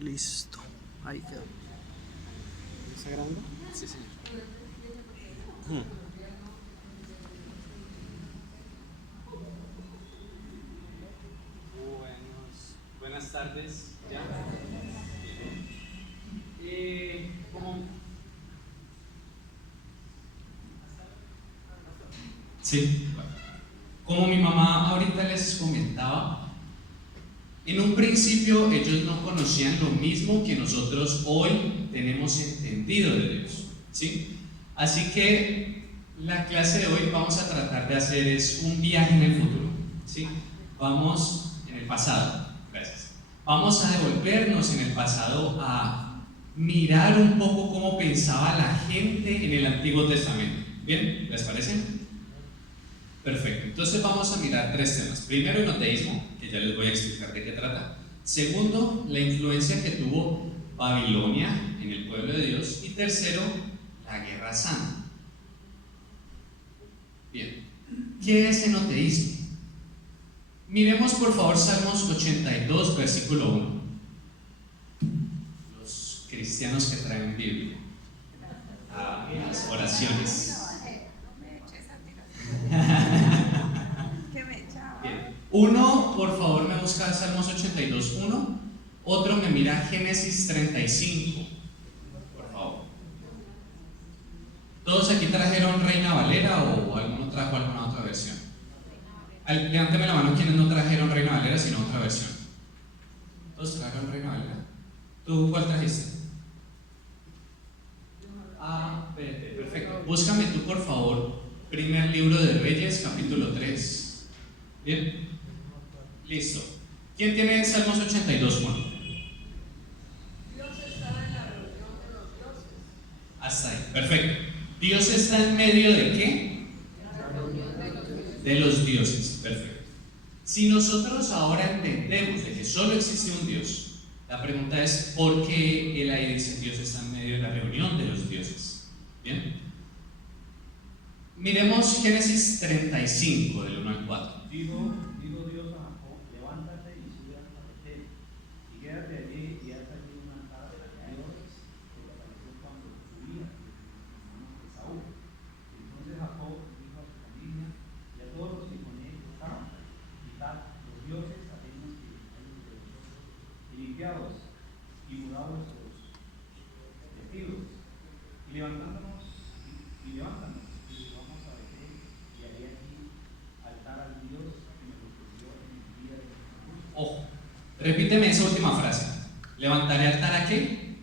Listo. Ahí quedó. ¿Está grabando? Sí, señor. Buenas tardes. ¿Ya? ¿Cómo? Sí. Como mi mamá ahorita les comentaba, en un principio ellos no conocían lo mismo que nosotros hoy tenemos entendido de Dios, ¿sí? Así que la clase de hoy vamos a tratar de hacer es un viaje en el futuro, ¿sí? Vamos en el pasado, gracias. Vamos a devolvernos en el pasado a mirar un poco cómo pensaba la gente en el Antiguo Testamento. ¿Bien? ¿Les parece? Perfecto, entonces vamos a mirar tres temas. Primero, el monoteísmo, que ya les voy a explicar de qué trata. Segundo, la influencia que tuvo Babilonia en el pueblo de Dios. Y tercero, la Guerra Santa. Bien, ¿qué es enoteísmo? Miremos por favor Salmos 82, versículo 1. Los cristianos que traen Biblia a las oraciones. Bien. Uno, por favor, me busca Salmos 82, 1. Otro me mira Génesis 35, por favor. ¿Todos aquí trajeron Reina Valera o alguno trajo alguna otra versión? Levánteme la mano quienes no trajeron Reina Valera, sino otra versión. ¿Todos trajeron Reina Valera? ¿Tú cuál trajiste? Ah, perfecto. Búscame tú, por favor, primer libro de Reyes, capítulo 3. Bien. Listo. ¿Quién tiene Salmos 82, 1? Dios estaba en la reunión de los dioses. Hasta ahí, perfecto. ¿Dios está en medio de qué? La reunión de los dioses. De los dioses, perfecto. Si nosotros ahora entendemos de que solo existe un Dios, la pregunta es ¿por qué él ahí dice Dios está en medio de la reunión de los dioses? Bien. Miremos Génesis 35, del 1 al 4. Dijo Dios a Jacob, levántate y sube hasta Betel, y quédate allí y haz allí un altar a Dios que le apareció cuando subía de hermanos de Saúl. Entonces Jacob dijo a su familia y a todos los que con él estaban, quitad los dioses ajenos que hay entre vosotros, y limpiados, y mudados vuestros vestidos, y levántanos, y vamos a Betel, y haré allí altar al Dios que me ofreció en el día de mi angustia. Ojo, repíteme esa última frase. ¿Levantaré altar a qué?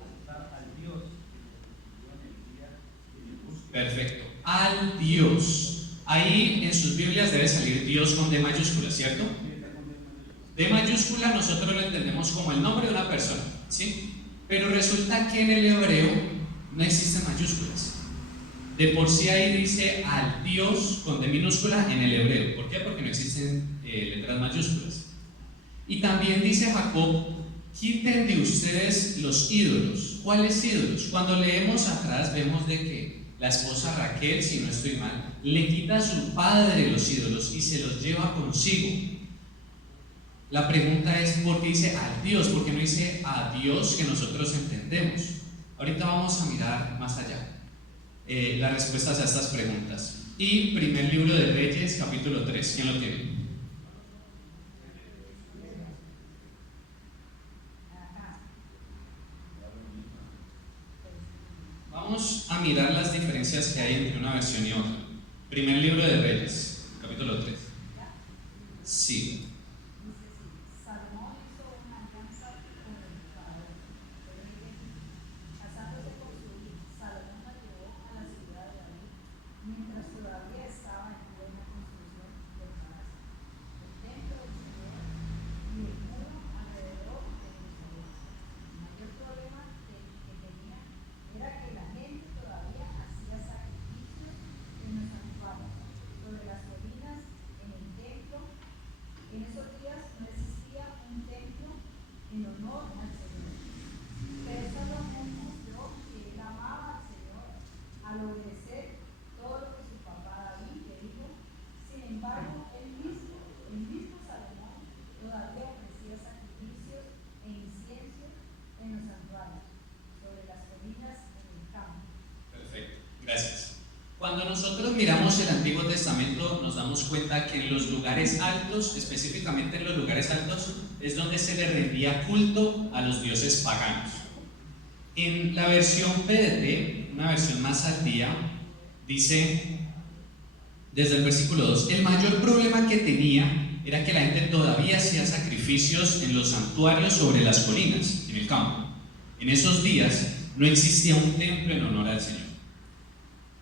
Altar al Dios que me ofreció en el día de mi angustia. Perfecto. Al Dios. Ahí en sus Biblias debe salir Dios con D mayúscula, ¿cierto? D mayúscula nosotros lo entendemos como el nombre de una persona, ¿sí? Pero resulta que en el hebreo no existen mayúsculas. De por sí ahí dice al Dios con D minúscula en el hebreo. ¿Por qué? Porque no existen letras mayúsculas. Y también dice Jacob, quiten de ustedes los ídolos. ¿Cuáles ídolos? Cuando leemos atrás vemos de que la esposa Raquel, si no estoy mal, le quita a su padre los ídolos y se los lleva consigo. La pregunta es, ¿por qué dice al Dios? ¿Por qué no dice a Dios que nosotros entendemos? Ahorita vamos a mirar más allá las respuestas a estas preguntas. Y primer libro de Reyes, capítulo 3. ¿Quién lo tiene? Vamos a mirar las diferencias que hay entre una versión y otra. Primer libro de Reyes, capítulo 3. Sí. Salomón hizo una alianza con el Faraón, casándose con su hija. Salomón la llevó a la ciudad de David, mientras todavía estaba en plena construcción del palacio, el templo del Señor y el muro alrededor de Jerusalén. El mayor problema que tenía era que la gente todavía hacía sacrificios en los santuarios, sobre las colinas, en el templo. En esos días no existía un templo en honor al Señor. Pero Salomón mostró que él amaba al Señor al obedecer todo lo que su papá David le dijo. Sin embargo, el mismo Salomón todavía ofrecía sacrificios en los santuarios, sobre las colinas en el campo. Perfecto, gracias. Cuando nosotros miramos el Antiguo Testamento nos damos cuenta que en los lugares altos, específicamente en los lugares altos, es donde se le rendía culto a los dioses paganos. En la versión PDT, una versión más al día, dice desde el versículo 2, el mayor problema que tenía era que la gente todavía hacía sacrificios en los santuarios sobre las colinas, en el campo. En esos días no existía un templo en honor al Señor.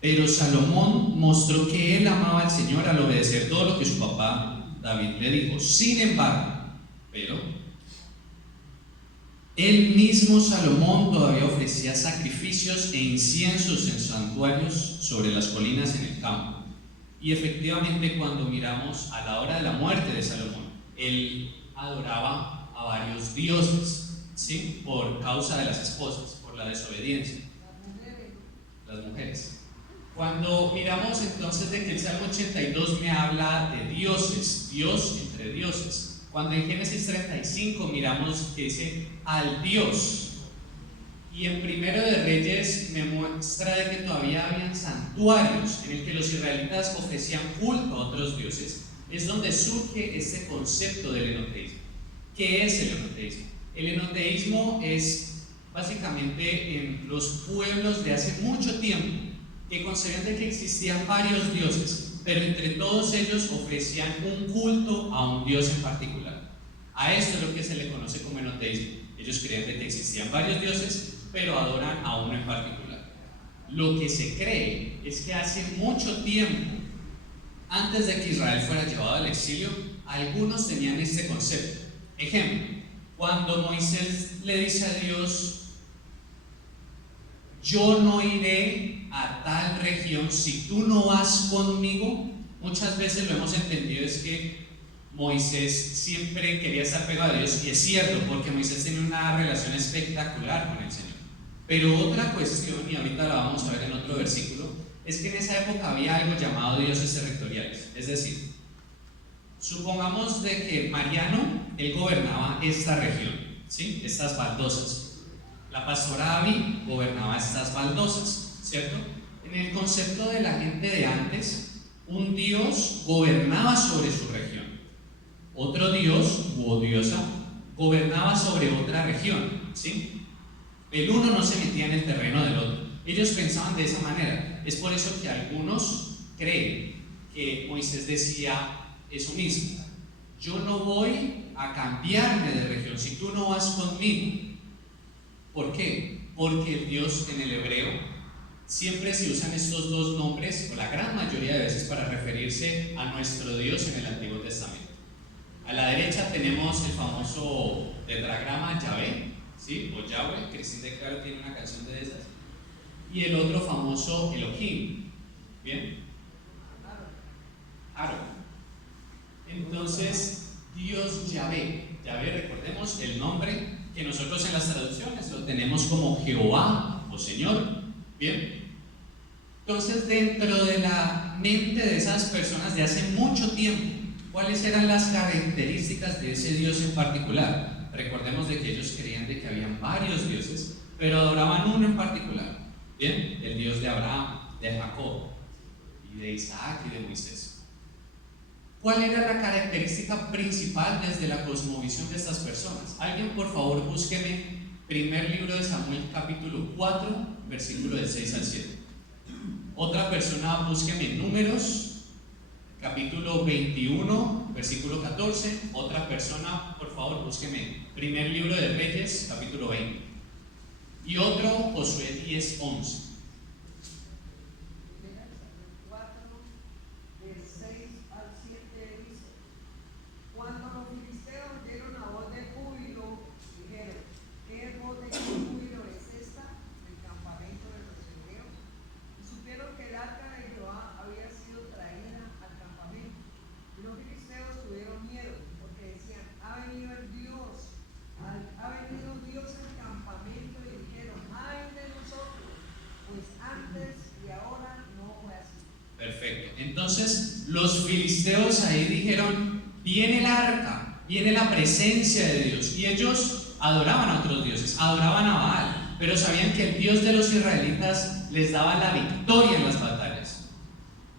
Pero Salomón mostró que él amaba al Señor al obedecer todo lo que su papá David le dijo. Sin embargo, él mismo Salomón todavía ofrecía sacrificios e inciensos en santuarios sobre las colinas en el campo. Y efectivamente, cuando miramos a la hora de la muerte de Salomón, él adoraba a varios dioses, ¿sí? Por causa de las esposas, por la desobediencia. Las mujeres. Cuando miramos entonces de que el Salmo 82 me habla de dioses, Dios entre dioses. Cuando en Génesis 35 miramos que dice al Dios. Y en Primero de Reyes me muestra de que todavía habían santuarios en el que los israelitas ofrecían culto a otros dioses. Es donde surge este concepto del enoteísmo. ¿Qué es el enoteísmo? El enoteísmo es básicamente en los pueblos de hace mucho tiempo que concebían de que existían varios dioses, pero entre todos ellos ofrecían un culto a un dios en particular. A esto es lo que se le conoce como enoteísmo. Ellos creían de que existían varios dioses, pero adoran a uno en particular. Lo que se cree es que hace mucho tiempo, antes de que Israel fuera llevado al exilio, algunos tenían este concepto. Ejemplo, cuando Moisés le dice a Dios, yo no iré a tal región si tú no vas conmigo, muchas veces lo hemos entendido es que Moisés siempre quería estar pegado a Dios, y es cierto, porque Moisés tenía una relación espectacular con el Señor. Pero otra cuestión, y ahorita la vamos a ver en otro versículo, es que en esa época había algo llamado dioses territoriales. Es decir, supongamos de que Mariano, él gobernaba esta región, ¿sí? Estas baldosas. La pastora Abby gobernaba estas baldosas, ¿cierto? En el concepto de la gente de antes, un dios gobernaba sobre su región. Otro dios o diosa gobernaba sobre otra región, ¿sí? El uno no se metía en el terreno del otro. Ellos pensaban de esa manera. Es por eso que algunos creen que Moisés decía eso mismo. Yo no voy a cambiarme de región si tú no vas conmigo. ¿Por qué? Porque el Dios en el hebreo siempre se usan estos dos nombres, o la gran mayoría de veces, para referirse a nuestro Dios en el Antiguo Testamento. A la derecha tenemos el famoso tetragrama Yahvé, ¿sí? O Yahweh, Cristín de Claro tiene una canción de esas. Y el otro famoso Elohim, ¿bien? Aro. Entonces, Dios Yahvé, recordemos el nombre que nosotros en las traducciones lo tenemos como Jehová o Señor, ¿bien? Entonces, dentro de la mente de esas personas de hace mucho tiempo, ¿cuáles eran las características de ese Dios en particular? Recordemos de que ellos creían de que habían varios dioses, pero adoraban uno en particular, ¿bien? El Dios de Abraham, de Jacob, y de Isaac y de Moisés. ¿Cuál era la característica principal desde la cosmovisión de estas personas? Alguien, por favor, búsqueme primer libro de Samuel, capítulo 4, versículo del 6 al 7. Otra persona, búsqueme Números, capítulo 21, versículo 14. Otra persona, por favor, búsqueme primer libro de Reyes, capítulo 20. Y otro, Josué 10, 11. Entonces los filisteos ahí dijeron, viene el arca, viene la presencia de Dios, y ellos adoraban a otros dioses, adoraban a Baal, pero sabían que el Dios de los israelitas les daba la victoria en las batallas.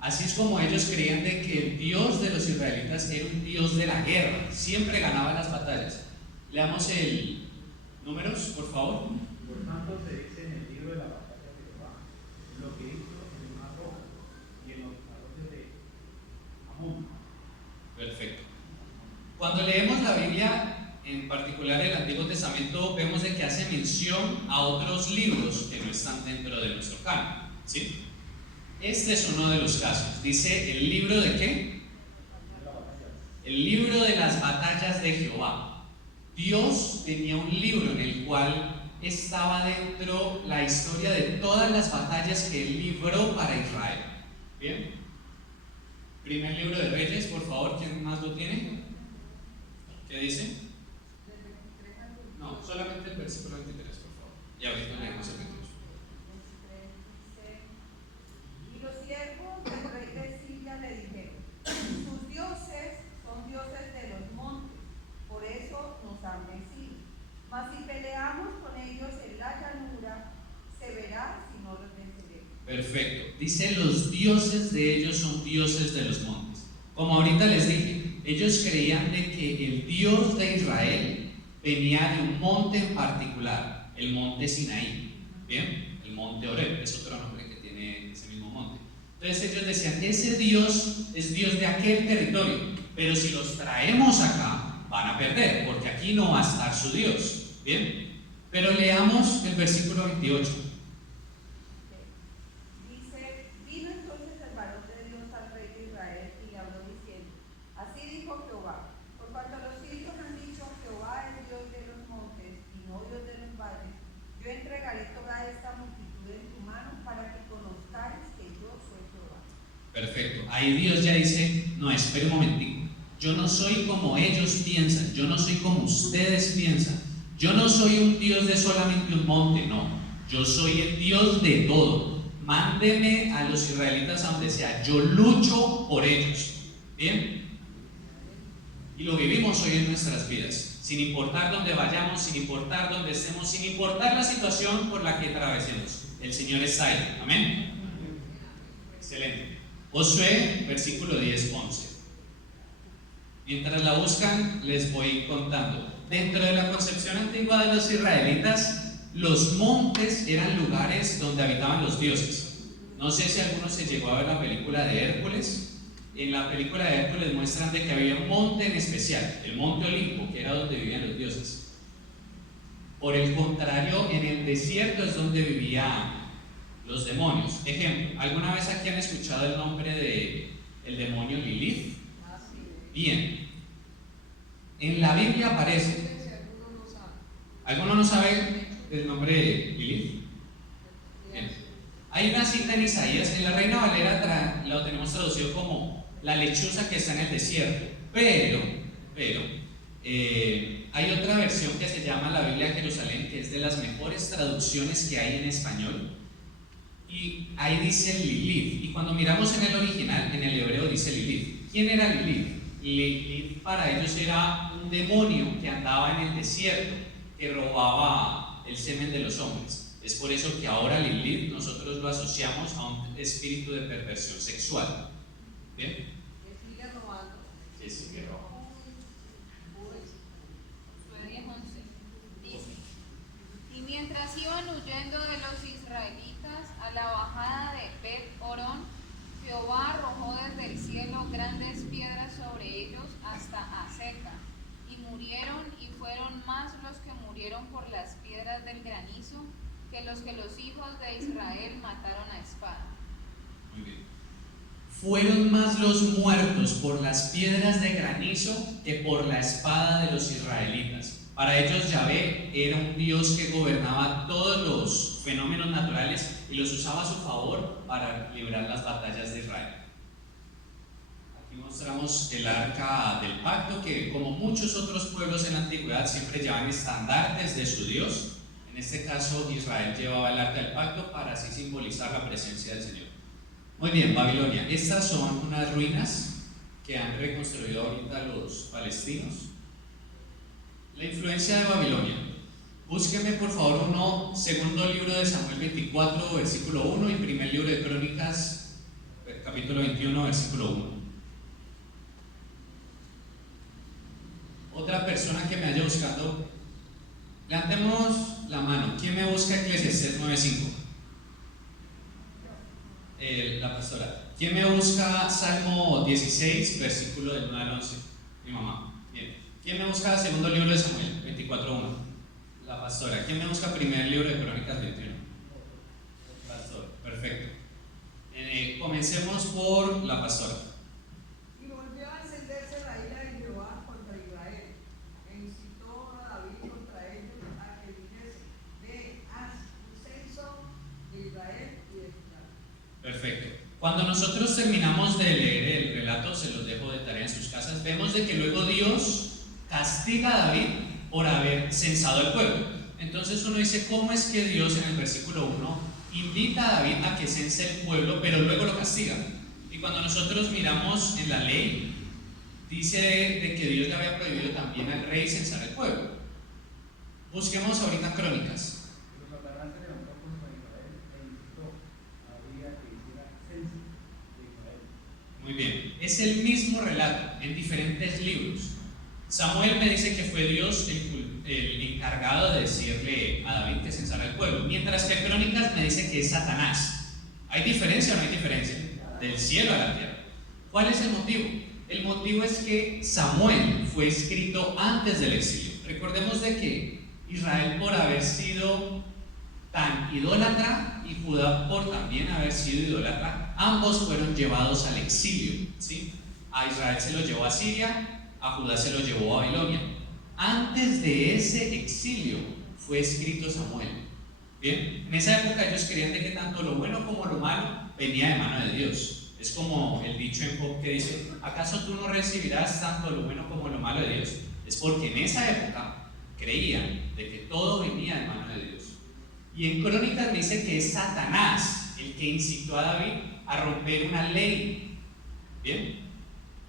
Así es como ellos creían de que el Dios de los israelitas era un Dios de la guerra, siempre ganaba las batallas. Leamos el Números, por favor. Por tanto, se dice en el libro de la batalla de Jehová, lo que hizo en el mar rojo y en los arroyos de Amón. Perfecto. Cuando leemos la Biblia, en particular el Antiguo Testamento, vemos de que hace mención a otros libros que no están dentro de nuestro canon, ¿sí? Este es uno de los casos. Dice el libro de ¿qué? El libro de las batallas de Jehová. Dios tenía un libro en el cual estaba dentro la historia de todas las batallas que Él libró para Israel. ¿Bien? Primer libro de Reyes, por favor, ¿quién más lo tiene? ¿Qué dice? No, solamente el versículo 23, por favor. Y ahorita leemos el 22. Y los siervos del rey de Siria le dijeron: sus dioses son dioses de los montes, por eso nos han vencido. Mas si peleamos con ellos en la llanura, se verá si no los venceremos. Perfecto. Dice: los dioses de ellos son dioses de los montes. Como ahorita les dije, ellos creían de que el Dios de Israel venía de un monte en particular, el monte Sinaí. Bien, el monte Oreb es otro nombre que tiene ese mismo monte. Entonces ellos decían: ese Dios es Dios de aquel territorio, pero si los traemos acá, van a perder, porque aquí no va a estar su Dios. Bien, pero leamos el versículo 28. Dice: vino entonces el varón de Dios al rey de Israel y le habló diciendo: así dijo Jehová, por cuanto los sirios han dicho: Jehová es Dios de los montes y no Dios de los valles, yo entregaré toda esta multitud en tu mano para que conozcáis que yo soy Jehová. Perfecto. Ahí Dios ya dice: no, espere un momentico. Yo no soy como ellos piensan, yo no soy como ustedes piensan. Yo no soy un Dios de solamente un monte, no. Yo soy el Dios de todo. Mándeme a los israelitas a donde sea. Yo lucho por ellos. ¿Bien? Y lo vivimos hoy en nuestras vidas. Sin importar dónde vayamos, sin importar dónde estemos, sin importar la situación por la que atravesemos. El Señor está ahí. Amén. Excelente. Josué, versículo 10-11. Mientras la buscan, les voy contando. Dentro de la concepción antigua de los israelitas, los montes eran lugares donde habitaban los dioses. No sé si alguno se llegó a ver la película de Hércules. En la película de Hércules muestran de que había un monte en especial, el monte Olimpo, que era donde vivían los dioses. Por el contrario, en el desierto es donde vivían los demonios. Ejemplo, ¿alguna vez aquí han escuchado el nombre de el demonio Lilith? Bien, en la Biblia aparece. ¿Alguno no sabe el nombre de Lilith? Bien. Hay una cita en Isaías, en la Reina Valera lo tenemos traducido como la lechuza que está en el desierto, pero hay otra versión que se llama la Biblia de Jerusalén, que es de las mejores traducciones que hay en español, y ahí dice Lilith, y cuando miramos en el original, en el hebreo dice Lilith. ¿Quién era Lilith? Lilith para ellos era un demonio que andaba en el desierto, que robaba el semen de los hombres. Es por eso que ahora Lilith nosotros lo asociamos a un espíritu de perversión sexual. ¿Bien? Que sigue robando. Que sigue robando. Dice: y mientras iban huyendo de los israelitas a la bajada de Bet Orón, Jehová arrojó desde el cielo grandes piedras sobre ellos hasta Azeca, y murieron, y fueron más los que murieron por las piedras del granizo que los hijos de Israel mataron a espada. Muy bien. Fueron más los muertos por las piedras de granizo que por la espada de los israelitas. Para ellos Yahvé era un Dios que gobernaba todos los fenómenos naturales y los usaba a su favor para librar las batallas de Israel. Aquí mostramos el arca del pacto, que como muchos otros pueblos en la antigüedad siempre llevan estandartes de su Dios. En este caso Israel llevaba el arca del pacto para así simbolizar la presencia del Señor. Muy bien, Babilonia. Estas son unas ruinas que han reconstruido ahorita los palestinos. La influencia de Babilonia. Búsqueme por favor segundo libro de Samuel 24, versículo 1 y primer libro de Crónicas, capítulo 21, versículo 1. Otra persona que me haya buscando, levantemos la mano. ¿Quién me busca Eclesiastés 9:5? La pastora. ¿Quién me busca Salmo 16, versículo del 9 al 11? Mi mamá. Bien. ¿Quién me busca segundo libro de Samuel 24:1? La pastora. ¿Quién me busca primer libro de Crónicas 21? Pastor. Perfecto. Comencemos por la pastora. Y volvió a encenderse la ira de Jehová contra Israel, e incitó a David contra ellos a que dijese: ve, haz un censo de Israel y de Judá. Perfecto. Cuando nosotros terminamos de leer el relato, se los dejo de tarea en sus casas, vemos de que luego Dios castiga a David por haber censado al pueblo. Entonces uno dice, ¿cómo es que Dios en el versículo 1 invita a David a que cense el pueblo, pero luego lo castiga? Y cuando nosotros miramos en la ley, dice de que Dios le había prohibido también al rey censar el pueblo. Busquemos ahorita Crónicas. Pero Satanás se levantó contra Israel e incitó a David a que hiciera censo de Israel. Muy bien, es el mismo relato en diferentes libros. Samuel me dice que fue Dios el encargado de decirle a David que censara el pueblo, mientras que Crónicas me dice que es Satanás. ¿Hay diferencia o no hay diferencia? Del cielo a la tierra. ¿Cuál es el motivo? El motivo es que Samuel fue escrito antes del exilio. Recordemos de que Israel, por haber sido tan idólatra, y Judá por también haber sido idólatra, ambos fueron llevados al exilio, ¿sí? A Israel se lo llevó a Siria, a Judá se lo llevó a Babilonia. Antes de ese exilio fue escrito Samuel. Bien, en esa época ellos creían de que tanto lo bueno como lo malo venía de mano de Dios. Es como el dicho en Job que dice: ¿acaso tú no recibirás tanto lo bueno como lo malo de Dios? Es porque en esa época creían de que todo venía de mano de Dios. Y en Crónicas me dice que es Satanás el que incitó a David a romper una ley. Bien,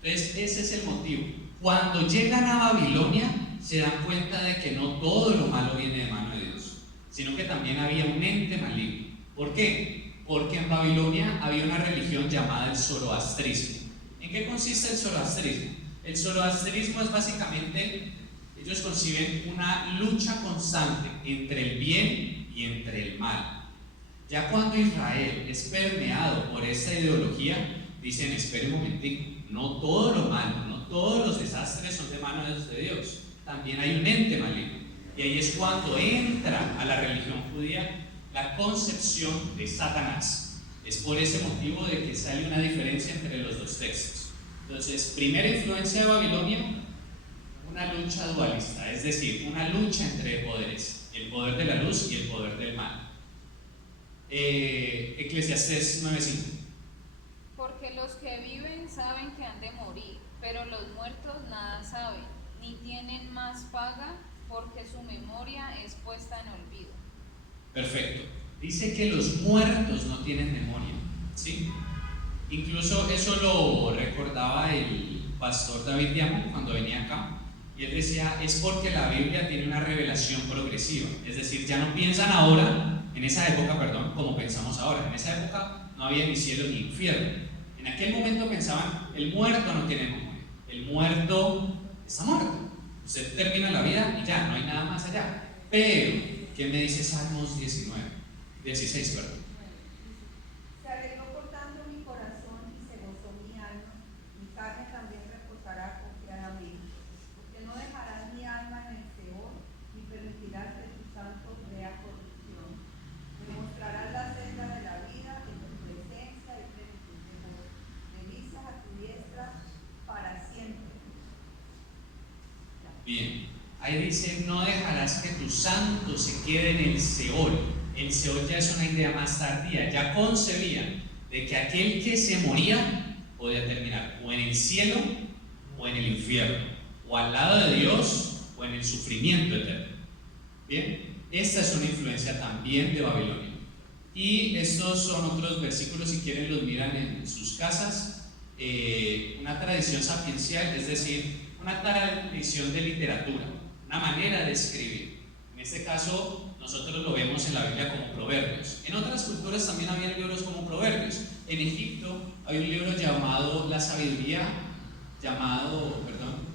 entonces ese es el motivo. Cuando llegan a Babilonia se dan cuenta de que no todo lo malo viene de mano de Dios, sino que también había un ente maligno. ¿Por qué? Porque en Babilonia había una religión llamada el zoroastrismo. ¿En qué consiste el zoroastrismo? El zoroastrismo es básicamente, ellos conciben una lucha constante entre el bien y entre el mal. Ya cuando Israel es permeado por esta ideología, dicen: espere un momentico, no todo lo malo, no todos los desastres son de manos de Dios, también hay un ente maligno. Y ahí es cuando entra a la religión judía la concepción de Satanás. Es por ese motivo de que sale una diferencia entre los dos textos. Entonces, primera influencia de Babilonia, una lucha dualista, es decir, una lucha entre poderes, el poder de la luz y el poder del mal. Eclesiastés 9:5. Porque los que viven saben que han de morir, pero los muertos nada saben, ni tienen más paga, porque su memoria es puesta en olvido. Perfecto. Dice que los muertos no tienen memoria, ¿sí? Incluso eso lo recordaba el pastor David Diamond cuando venía acá, y él decía: es porque la Biblia tiene una revelación progresiva, es decir, ya no piensan ahora, en esa época, perdón, como pensamos ahora. En esa época no había ni cielo ni infierno. En aquel momento pensaban: el muerto no tiene memoria, el muerto está muerto, usted termina la vida y ya, no hay nada más allá. Pero, ¿qué me dice Salmos 16, perdón? Se alegró por tanto mi corazón y se gozó mi alma, mi carne también reposará confiadamente, porque no dejarás mi alma en el Seol, ni permitirás que tu santo vea corrupción. Me mostrarás la senda de la vida, en tu presencia y plenitud de gozo. Delicias a tu diestra para siempre. Bien, ahí dice: no dejarás que tu santo se quede en el Seol. El Seol ya es una idea más tardía, ya concebían de que aquel que se moría podía terminar o en el cielo o en el infierno, o al lado de Dios o en el sufrimiento eterno. Bien, esta es una influencia también de Babilonia. Y estos son otros versículos, si quieren los miran en sus casas. Una tradición sapiencial, es decir, una tradición de literatura, una manera de escribir. En este caso, nosotros lo vemos en la Biblia como Proverbios. En otras culturas también había libros como Proverbios. En Egipto hay un libro llamado La Sabiduría,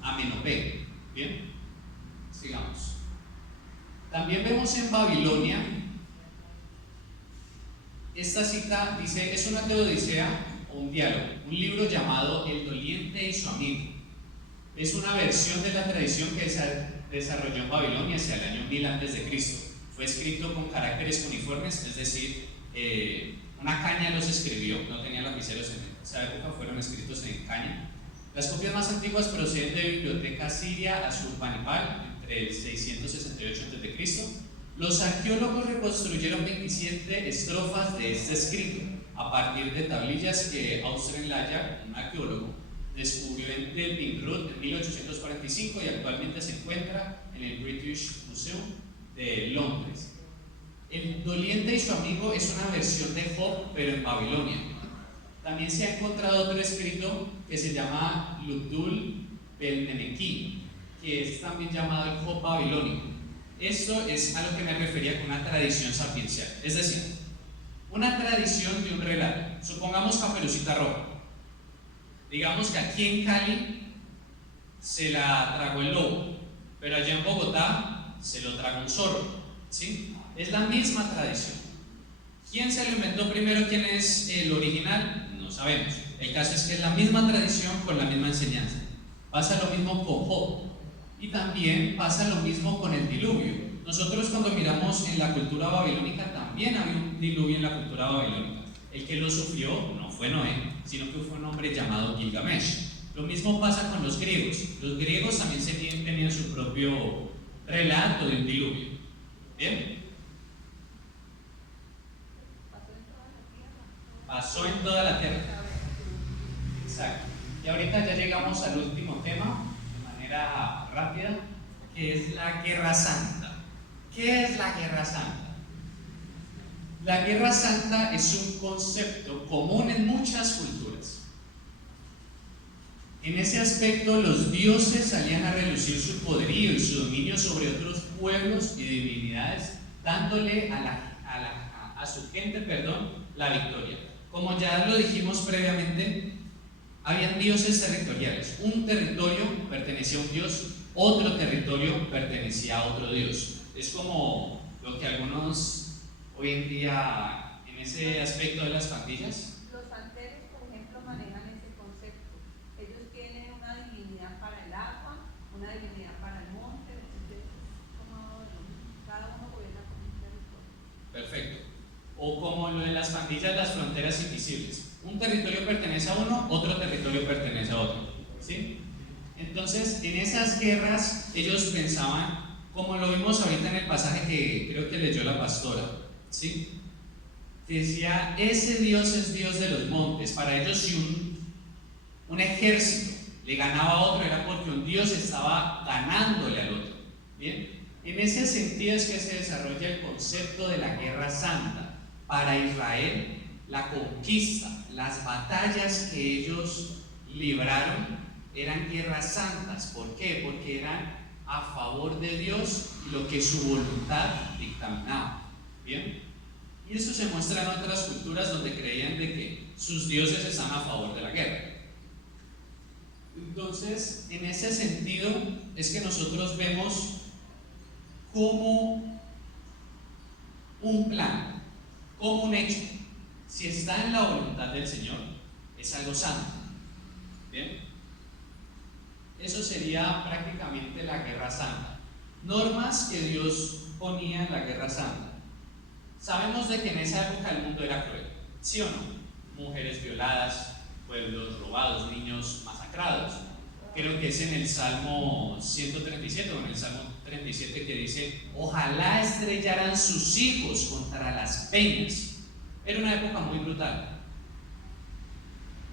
Amenopé. Bien, sigamos. También vemos en Babilonia, esta cita dice, es una teodicea o un diálogo, un libro llamado El Doliente y su Amigo. Es una versión de la tradición que se desarrolló en Babilonia hacia el año 1000 a.C. Fue escrito con caracteres uniformes, es decir, una caña los escribió, no tenía lapiceros en esa época, fueron escritos en caña. Las copias más antiguas proceden de biblioteca siria Asurbanipal, entre el 668 a.C. Los arqueólogos reconstruyeron 27 estrofas de este escrito a partir de tablillas que Austen Layard, un arqueólogo, descubrió en Delphingrud en 1845 y actualmente se encuentra en el British Museum de Londres. El Doliente y su Amigo es una versión de Job, pero en Babilonia. También se ha encontrado otro escrito que se llama Lubdul Belnemeki, que es también llamado el Job babilónico. Esto es a lo que me refería con una tradición sapiencial, es decir, una tradición de un relato. Supongamos Caperucita Roja. Digamos que aquí en Cali se la tragó el lobo, pero allá en Bogotá se lo tragó un zorro, ¿sí? Es la misma tradición. ¿Quién se lo inventó primero? ¿Quién es el original? No sabemos. El caso es que es la misma tradición con la misma enseñanza. Pasa lo mismo con Job y también pasa lo mismo con el diluvio. Nosotros cuando miramos en la cultura babilónica también había un diluvio en la cultura babilónica. El que lo sufrió no fue Noé, sino que fue un hombre llamado Gilgamesh. Lo mismo pasa con los griegos. Los griegos también tenían su propio relato del diluvio. ¿Bien? Pasó en toda la tierra. Exacto. Y ahorita ya llegamos al último tema, de manera rápida, que es la Guerra Santa. ¿Qué es la Guerra Santa? La Guerra Santa es un concepto común en muchas culturas. En ese aspecto, los dioses salían a relucir su poderío y su dominio sobre otros pueblos y divinidades, dándole a su gente la victoria. Como ya lo dijimos previamente, habían dioses territoriales. Un territorio pertenecía a un dios, otro territorio pertenecía a otro dios. Es como lo que algunos hoy en día, en ese aspecto de las pandillas. Los santeros, por ejemplo, manejan ese concepto. Ellos tienen una divinidad para el agua, una divinidad para el monte, entonces, cada uno gobierna con un territorio. Perfecto. O como lo de las pandillas, las fronteras invisibles. Un territorio pertenece a uno, otro territorio pertenece a otro. ¿Sí? Entonces, en esas guerras, ellos pensaban, como lo vimos ahorita en el pasaje que creo que leyó la pastora, ¿sí? Decía, ese Dios es Dios de los montes. Para ellos, si un ejército le ganaba a otro, era porque un Dios estaba ganándole al otro. ¿Bien? En ese sentido es que se desarrolla el concepto de la Guerra Santa. Para Israel, la conquista, las batallas que ellos libraron eran guerras santas. ¿Por qué? Porque eran a favor de Dios y lo que su voluntad dictaminaba. ¿Bien? Y eso se muestra en otras culturas donde creían de que sus dioses están a favor de la guerra. Entonces, en ese sentido es que nosotros vemos como un plan, como un hecho. Si está en la voluntad del Señor, es algo santo. ¿Bien? Eso sería prácticamente la Guerra Santa. Normas que Dios ponía en la Guerra Santa. Sabemos de que en esa época el mundo era cruel, ¿sí o no? Mujeres violadas, pueblos robados, niños masacrados. Creo que es en el Salmo 137 o en el Salmo 37 que dice, ojalá estrellaran sus hijos contra las peñas. Era una época muy brutal.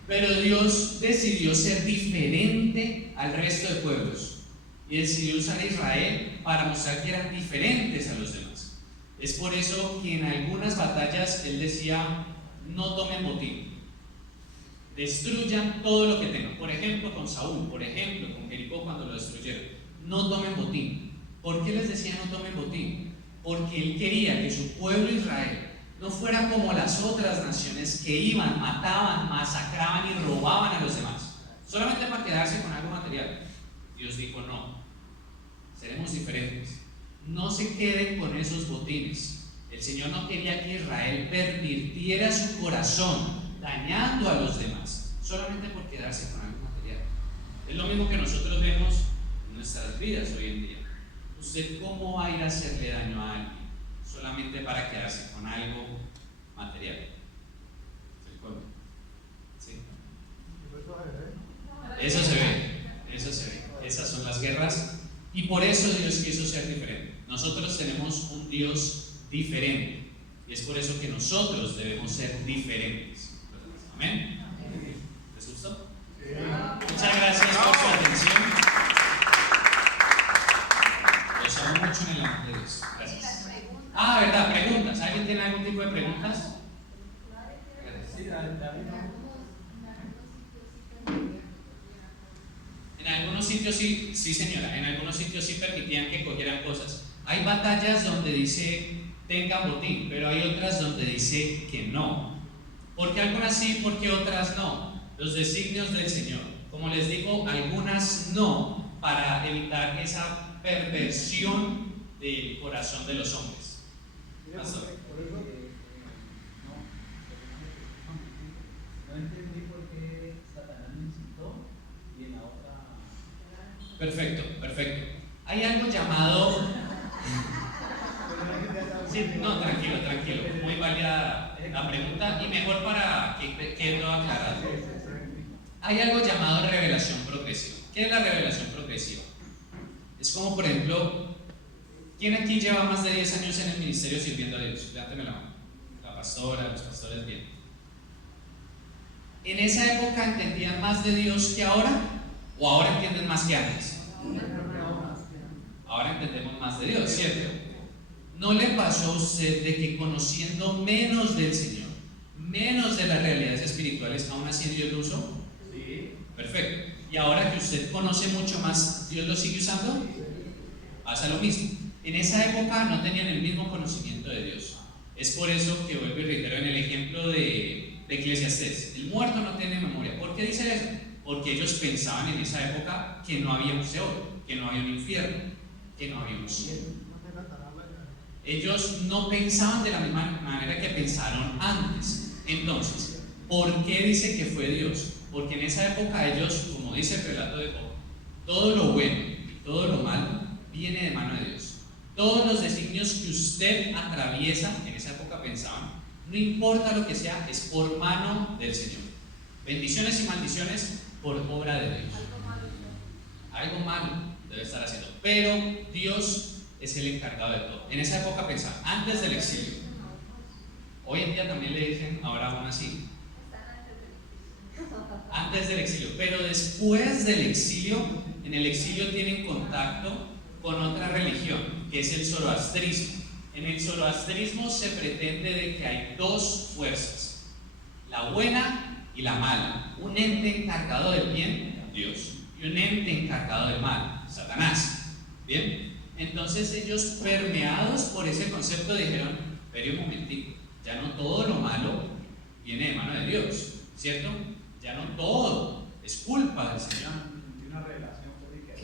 Pero Dios decidió ser diferente al resto de pueblos y decidió usar a Israel para mostrar que eran diferentes a los demás. Es por eso que en algunas batallas Él decía, no tomen botín, destruyan todo lo que tengan. Por ejemplo con Saúl, por ejemplo con Jericó cuando lo destruyeron, no tomen botín. ¿Por qué les decía no tomen botín? Porque él quería que su pueblo Israel no fuera como las otras naciones que iban, mataban, masacraban y robaban a los demás, solamente para quedarse con algo material. Dios dijo no, seremos diferentes, no se queden con esos botines. El Señor no quería que Israel pervirtiera su corazón dañando a los demás, solamente por quedarse con algo material. Es lo mismo que nosotros vemos en nuestras vidas hoy en día. ¿Usted cómo va a ir a hacerle daño a alguien solamente para quedarse con algo material? ¿Sí? Eso se ve. Esas son las guerras y por eso Dios quiso ser diferente. Nosotros tenemos un Dios diferente y es por eso que nosotros debemos ser diferentes. Amén. ¿Les gustó? Muchas gracias por su atención. Los amo mucho en el amor de Dios. Gracias. ¿Verdad? Preguntas. ¿Alguien tiene algún tipo de preguntas? En algunos sitios sí, señora. En algunos sitios sí permitían que cogieran cosas. Hay batallas donde dice tengan botín, pero hay otras donde dice que no. ¿Por qué algunas sí, por qué otras no? Los designios del Señor. Como les digo, algunas no, para evitar esa perversión del corazón de los hombres. Pastor. No entendí por qué Satanás me incitó y en la otra. Perfecto. Hay algo llamado. Sí, no, tranquilo. Muy válida la pregunta y mejor para que quede todo aclarado. Hay algo llamado revelación progresiva. ¿Qué es la revelación progresiva? Es como, por ejemplo, ¿quién aquí lleva más de 10 años en el ministerio sirviendo a Dios? Levánteme la mano. La pastora, los pastores, bien. ¿En esa época entendían más de Dios que ahora? ¿O ahora entienden más que antes? Ahora entendemos más de Dios, ¿cierto? ¿No le pasó a usted de que conociendo menos del Señor, menos de las realidades espirituales, aún así Dios lo usó? Sí. Perfecto. Y ahora que usted conoce mucho más, ¿Dios lo sigue usando? Pasa lo mismo. En esa época no tenían el mismo conocimiento de Dios. Es por eso que vuelvo y reitero en el ejemplo de Eclesiastés. El muerto no tiene memoria. ¿Por qué dice eso? Porque ellos pensaban en esa época que no había un Seol, que no había un infierno, que no había un cielo. Ellos no pensaban de la misma manera que pensaron antes. Entonces, ¿por qué dice que fue Dios? Porque en esa época ellos, como dice el relato de Job, todo lo bueno y todo lo malo viene de mano de Dios. Todos los designios que usted atraviesa, en esa época pensaban, no importa lo que sea, es por mano del Señor. Bendiciones y maldiciones por obra de Dios. Algo malo debe estar haciendo, pero Dios es el encargado de todo. En esa época pensaban, antes del exilio. Hoy en día también le dicen, ahora aún así, antes del exilio, pero después del exilio, en el exilio tienen contacto con otra religión, que es el zoroastrismo. En el zoroastrismo se pretende de que hay dos fuerzas, la buena y la mala, un ente encargado del bien, Dios, y un ente encargado del mal, Satanás. ¿Bien? Entonces ellos, permeados por ese concepto, dijeron, pero un momentico, ya no todo lo malo viene de mano de Dios, ¿cierto? Ya no todo es culpa del Señor. Una relación pública.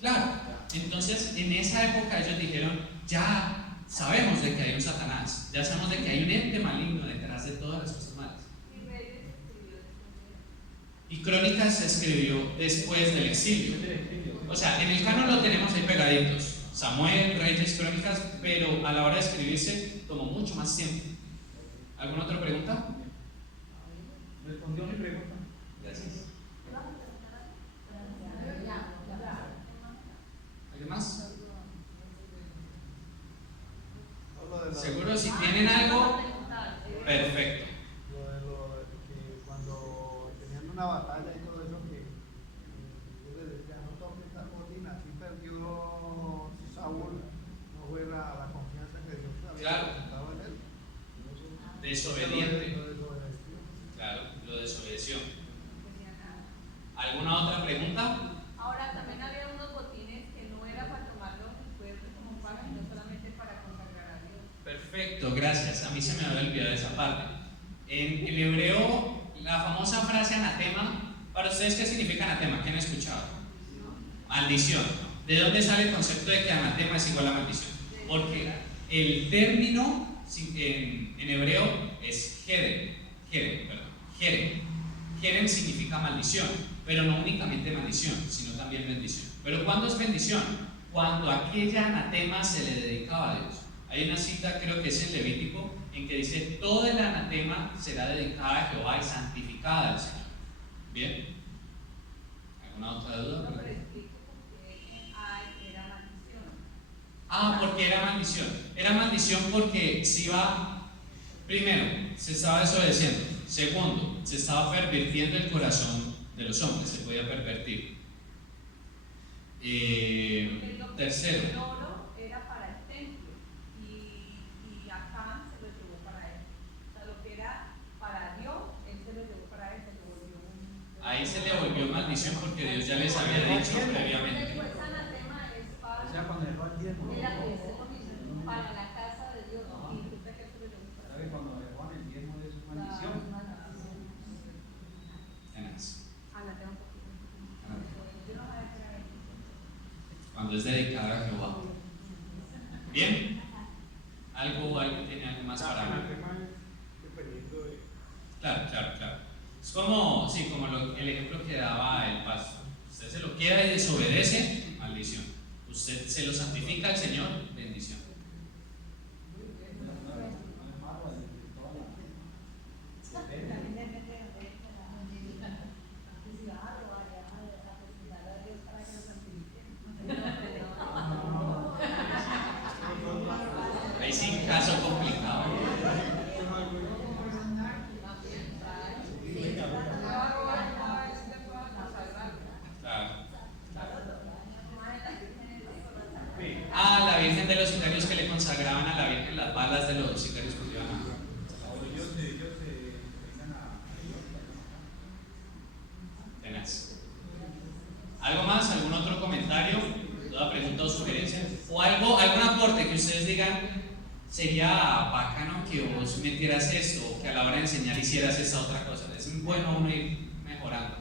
Claro. Entonces, en esa época ellos dijeron, ya sabemos de que hay un Satanás, ya sabemos de que hay un ente maligno detrás de todas las cosas malas. Y Crónicas se escribió después del exilio. O sea, en el canon lo tenemos ahí pegaditos, Samuel, Reyes, Crónicas, pero a la hora de escribirse tomó mucho más tiempo. ¿Alguna otra pregunta? Respondió mi pregunta. Gracias. ¿Alguien más? Seguro, si tienen algo, perfecto. Lo de que cuando tenían una batalla y todo eso, que yo les decía, no toques esta botina, así perdió Saúl, no fue la confianza que Dios había depositado en él. Desobediente. Claro, lo desobedeció. ¿Alguna otra pregunta? Ahora también había unos botines que no era para tomarlos gracias. A mí se me había olvidado esa parte. En el hebreo, la famosa frase anatema, para ustedes, ¿qué significa anatema? ¿Quién ha escuchado? Maldición. ¿De dónde sale el concepto de que anatema es igual a maldición? Porque el término en hebreo es jerem. Jerem significa maldición, pero no únicamente maldición, sino también bendición. ¿Pero cuándo es bendición? Cuando aquella anatema se le dedicaba a Dios. Hay una cita, creo que es en Levítico, en que dice: todo el anatema será dedicada a Jehová y santificada al Señor. ¿Bien? ¿Alguna otra duda? No, pero explico por qué ay era maldición. Porque era maldición. Era maldición porque se iba, primero, se estaba desobedeciendo. Segundo, se estaba pervirtiendo el corazón de los hombres, se podía pervertir. Tercero, El oro era para el templo y Acán se lo llevó para él. O sea, lo que era para Dios, él se lo llevó para él, se lo volvió un... ahí se le volvió maldición porque Dios ya les había dicho previamente. Pues anatema es para... O sea, cuando dejó el diezmo. Era para la casa de Dios, y resulta que él se lo llevó para ¿Sabe? Cuando dejó el diezmo de su maldición. Anatema un poquito. Yo no sabía que era eso. Cuando es dedicada a Jehová. ¿Bien? ¿Algo tiene algo más para mí? Dependiendo de... Claro. Es como, sí, como el ejemplo que daba el pastor. Usted se lo quiera y desobedece, maldición. Usted se lo santifica al Señor, bendición. Ahí sí, caso complicado. Claro. La Virgen de los Sicarios, que le consagraban a la Virgen las balas de los sicarios que iban a... Tenaz. ¿Algo más? ¿Algún otro comentario? ¿Toda pregunta o sugerencia? ¿O algún aporte que ustedes digan sería bacano que vos metieras esto o que a la hora de enseñar hicieras esta otra cosa? Es bueno uno ir mejorando.